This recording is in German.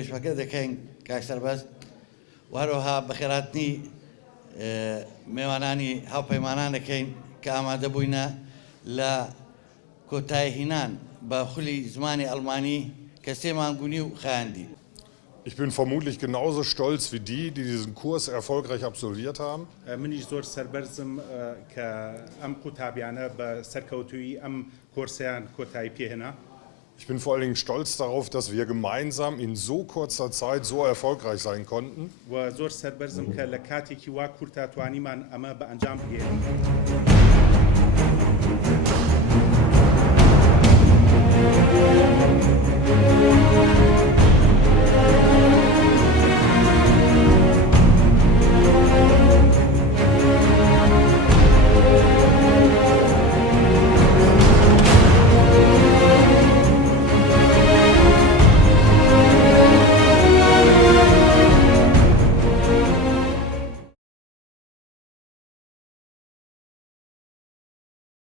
پێشبەکە دەکەین کاک سەربەست و هەروەها بەخێراتنی میوانانی هاوپەیمانان دەکەین کە ئامادە بووینە لە کۆتایهێنان بە خولی زمانی ئەڵمانی کە 3 مانگونی و خایاندی. Ich bin vermutlich genauso stolz wie die diesen Kurs erfolgreich absolviert haben. منیش زۆر سەربەرزم کە ئەم قوتابیانە بە سەرکەوتووی ئەم کۆرسیان کۆتایی پێهێنا. Ich bin vor allen Dingen stolz darauf, dass wir gemeinsam in so kurzer Zeit so erfolgreich sein konnten. و زۆر سەربەرزم کە لە کاتێکی وا کورتا توانیمان ئەمە بە ئەنجام بگێڕین.